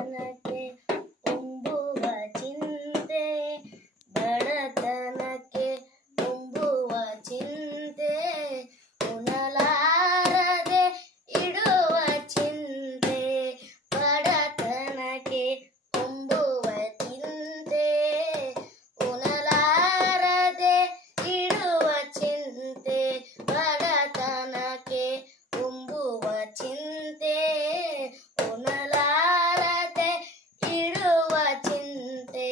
ಬಡತನಕ್ಕೆ ತುಂಬುವ ಚಿಂತೆ, ಬಡತನಕ್ಕೆ ತುಂಬುವ ಚಿಂತೆ, ಉಣಲಾರದೆ ಇಡುವ ಚಿಂತೆ, ಬಡತನಕ್ಕೆ ತುಂಬುವ ಚಿಂತೆ, ಉಣಲಾರದೆ ಇಡುವ ಚಿಂತೆ, ಬಡತನಕ್ಕೆ ತುಂಬುವ ಚಿಂತೆ, ಉಣಲಾರದೆ ಇಡುವ ಚಿಂತೆ,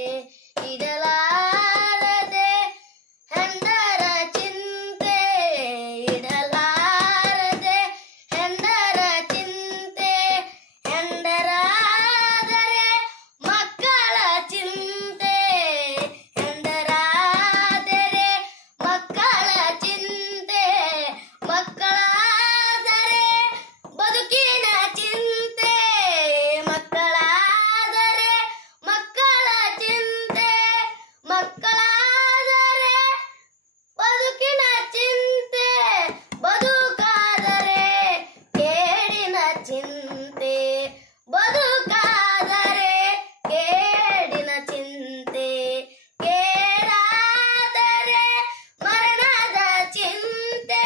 ಇಡಲಾರದೆ ಹೆಂಡರ ಚಿಂತೆ, ಇಡಲಾರದೆ ಹೆಂಡರ ಚಿಂತೆ, ಹೆಂಡರಾದರೆ ಮಕ್ಕಳ ಚಿಂತೆ, ಹೆಂಡರಾದರೆ ಮಕ್ಕಳ ಚಿಂತೆ, ಮಕ್ಕಳಾದರೆ ಬದುಕಿನ ಚಿಂತೆ, ಮಕ್ಕಳಾದರೆ ಮಕ್ಕಳ ಚಿಂತೆ, ಮಕ್ಕಳಾದರೆ ಬದುಕಿನ ಚಿಂತೆ, ಬದುಕಾದರೆ ಕೇಡಿನ ಚಿಂತೆ, ಬದುಕಾದರೆ ಕೇಡಿನ ಚಿಂತೆ, ಕೇಡಾದರೆ ಮರಣದ ಚಿಂತೆ,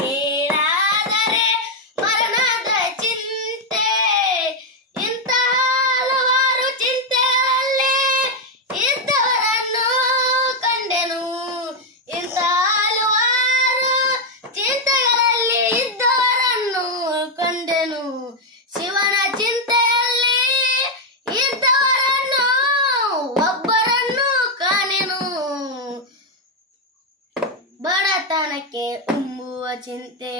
ಕೇಡಾದರೆ ಮರಣದ ಚಿಂತೆ, ಇಂತಹ ಹಲವಾರು ಚಿಂತೆಯಲ್ಲಿ ಇದ್ದವರನ್ನು ಕಂಡೆನು, ಇಂತಹ ಹಲವಾರು ಚಿಂತೆಗಳಲ್ಲಿ ಇದ್ದವರನ್ನು ಕಂಡೆನು, ಶಿವನ ಚಿಂತೆಯಲ್ಲಿ ಇದ್ದವರನ್ನು ಒಬ್ಬರನ್ನು ಕಾಣೆನು, ಬಡತನಕ್ಕೆ ಉಮ್ಮುವ ಚಿಂತೆ,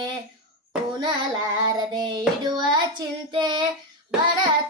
ಉಣಲಾರದೆ ಇಡುವ ಚಿಂತೆ, ಬಡತನಕ್ಕೆ